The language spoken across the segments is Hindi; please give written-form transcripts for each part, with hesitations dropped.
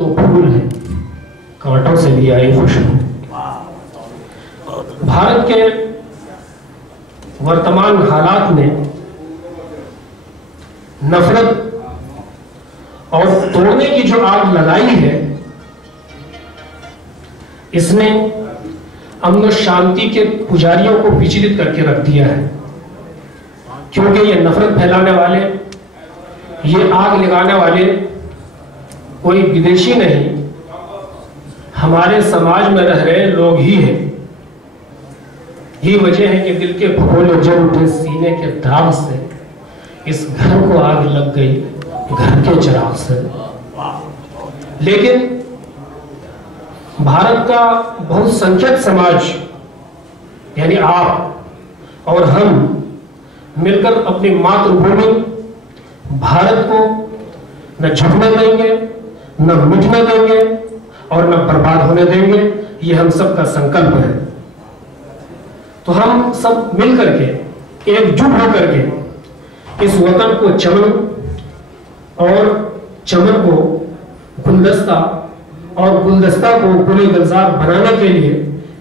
तो फूल है, कांटों से भी आई खुशबू। भारत के वर्तमान हालात ने नफरत और तोड़ने की जो आग लगाई है, इसने अमन और शांति के पुजारियों को विचलित करके रख दिया है। क्योंकि ये नफरत फैलाने वाले, ये आग लगाने वाले कोई विदेशी नहीं, हमारे समाज में रह रहे लोग ही हैं। यही वजह है कि दिल के भगोले जल उठे सीने के दाग से इस घर को आग लग गई, घर के चिराग से। लेकिन भारत का बहुसंख्यक समाज यानी आप और हम मिलकर अपनी मातृभूमि भारत को न झुकने देंगे, न मिटने देंगे और न बर्बाद होने देंगे। ये हम सब का संकल्प है। तो हम सब मिलकर के, एकजुट होकर के इस वतन को चमन और चमन को गुलदस्ता और गुलदस्ता को गुल गुलजार बनाने के लिए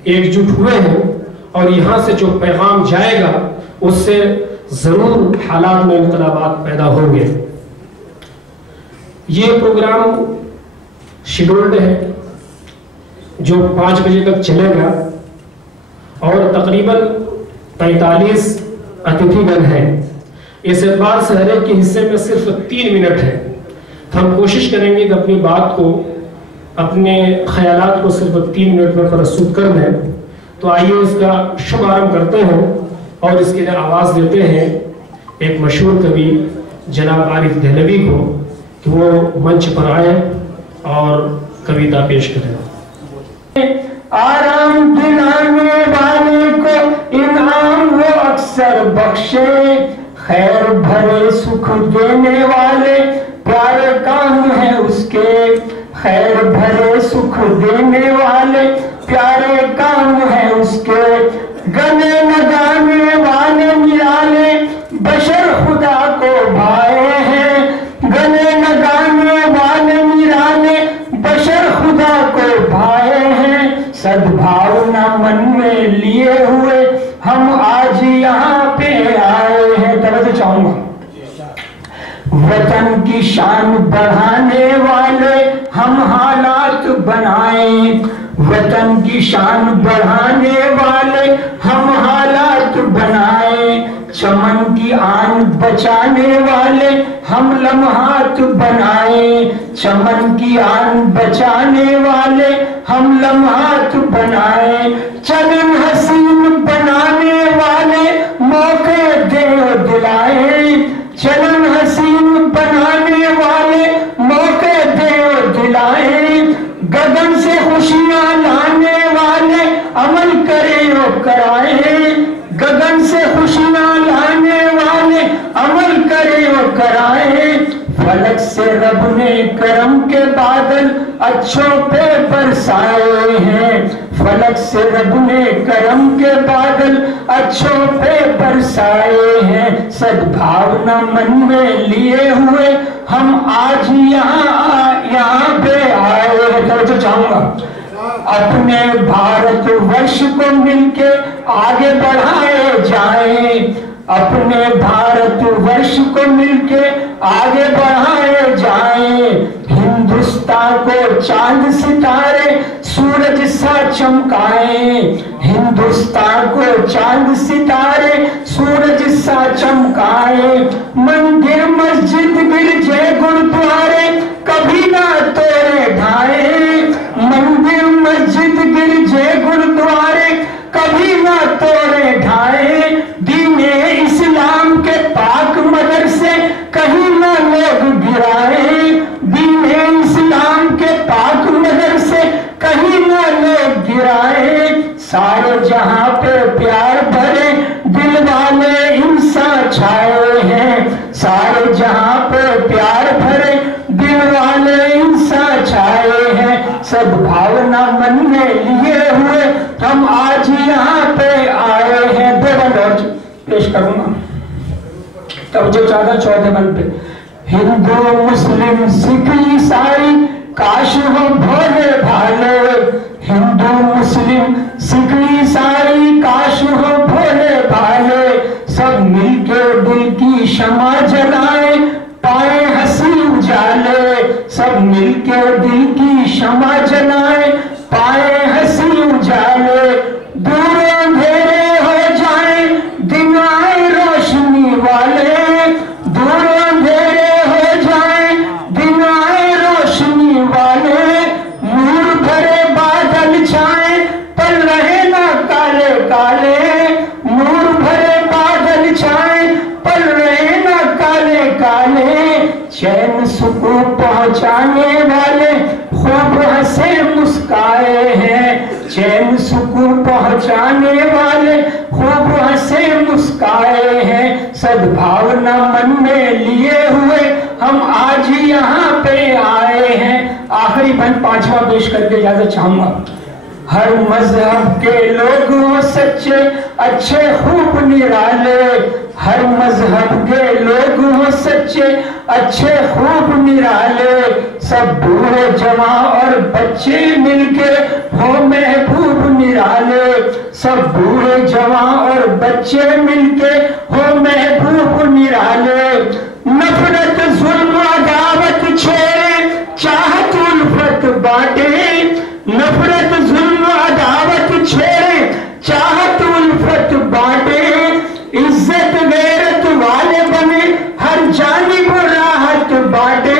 एकजुट हुए हैं। और यहां से जो पैगाम जाएगा उससे जरूर हालात में इनकलाबात पैदा होंगे। ये प्रोग्राम शेड्यूल्ड है जो 5 बजे तक चलेगा और तकरीबन 45 अतिथिगण हैं। इस एतबार से हर एक के हिस्से में सिर्फ 3 मिनट है। तो हम कोशिश करेंगे कि अपनी बात को, अपने ख्यालात को सिर्फ 3 मिनट में प्रस्तुत कर दें। तो आइए इसका शुभारंभ करते हैं और इसके लिए आवाज़ देते हैं एक मशहूर कवि जनाब आरिफ दहलवी को कि वो मंच पर आए और कविता पेश करें। आराम दिलाने वाले को इनाम वो अक्सर बख्शे, खैर भरे सुख देने वाले प्यारे काम है उसके। खैर भरे सुख देने वाले प्यारे काम है उसके। गने न गाने वाले निराले बशर खुदा को भाए हैं। गने न गाने वाले निराले बशर खुदा को भाए हैं। सद्भावना मन में लिए हुए हम आज यहाँ पे आए हैं। तवज्जो चाहूंगा। वतन की शान बढ़ाने वाले हम हालात बनाए। वतन की शान बढ़ाने वाले हम हालात बनाए। चमन की आन बचाने वाले हम लम्हात बनाए। चमन की आन बचाने वाले हम लम्हात बनाए। चलन हसीन बनाने वाले मौके दे दिलाए। चलन हसीन बनाने वाले मौके दे दिलाए। गगन से खुशियां लाने वाले अमल करे और कराए। गगन से खुशियां लाने वाले अमल करे और कराए। फलक से रब ने करम के बादल अच्छों पे बरसाए हैं। फलक से रब ने करम के बादल अच्छों पे बरसाए हैं। सद्भावना मन में लिए हुए हम आज यहाँ पे आए हैं। तो चाहूंगा अपने भारत वर्ष को मिलके आगे बढ़ाए जाएं। अपने भारत वर्ष को मिलके आगे बढ़ाए जाएं। हिंदुस्तान को चांद सितारे सूरज सा चमकाएं। हिंदुस्तान को चांद सितारे सूरज सा चमकाएं। मंदिर मस्जिद गिरजे गुरुद्वारे कभी ना तोड़े ढाए। मंदिर मस्जिद गिरजे गुरुद्वारे कभी ना तोड़े ढाए। दीने इस्लाम के पाक मदरसे कहीं ना लोग गिराए। दीने इस्लाम के पाक मदरसे कहीं ना लोग गिराए। सारे जहां पे प्यार भरे दिल वाले इंसान छाए हैं। सारे जहां पे प्यार भरे दिल वाले इंसान छाए हैं। सद्भावना मन में लिए हुए हम आज यहाँ पे आए हैं। 2 बंद और पेश करूंगा तब जो 14 बंद पे। हिंदू मुस्लिम सिख ईसाई काश हो भोले भाले, हिंदू मुस्लिम सिख ईसाई काश हो भोले भाले, सब मिलके दिल की शमा जलाए, पाए हंसी उजाले, सब मिलके दिल की शमा जलाए, पाए हंसी उजाले, दूर अंधेरे हो जाए दिन आए रोशनी वाले, दूर अंधेरे हो जाए दिन आए रोशनी वाले, नूर भरे बादल छाए पर रहे ना काले काले, नूर भरे बादल छाए पर रहे ना काले काले, चैन सुकून पहुंचाने वाले खूब हंसे मुस्काए हैं, चैन सुकून पहुंचाने वाले खूब हंसे मुस्काए हैं, सद्भावना मन में लिए हुए हम आज यहाँ पे आए हैं। आखिरी बंद पांचवा पेश करके इजाजत चाहूंगा। हर मजहब के लोग हो सच्चे अच्छे खूब निराले, हर मजहब के लोग हो सच्चे अच्छे खूब निराले, सब बूढ़े जवां और बच्चे मिलके हो महबूब निराले, सब बूढ़े जवां और बच्चे मिलके हो महबूब निराले, नफरत जुल्म अदावत छेड़े चाहत उल्फत बांटे, नफरत जुल्म अदावत छेड़े चाहत उल्फत बांटे, इज्जत गैरत वाले बने हर जानिब राहत बांटे,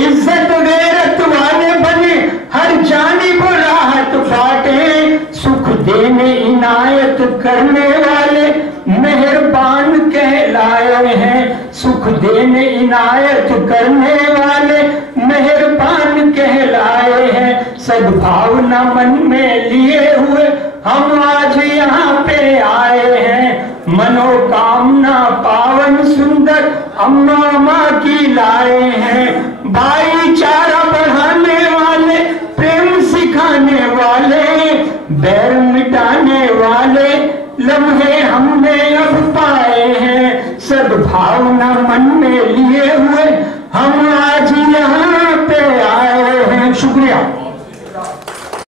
इज्जत गैरत वाले बने हर जानिब राहत बांटे, सुख देने इनायत करने वाले मेहरबान कहलाए हैं, सुख देने इनायत करने वाले मेहरबान कहलाए हैं, सद्भावना मन में लिए हुए हम आज यहाँ पे आए हैं, मनोकामना पावन सुंदर अम्मा माँ की लाए हैं, भाईचारा बढ़ाने वाले प्रेम सिखाने वाले बैर मिटाने वाले लम्हे हमने अब पाए हैं, सद्भावना मन में लिए हुए हम आज यहाँ पे आए हैं। शुक्रिया।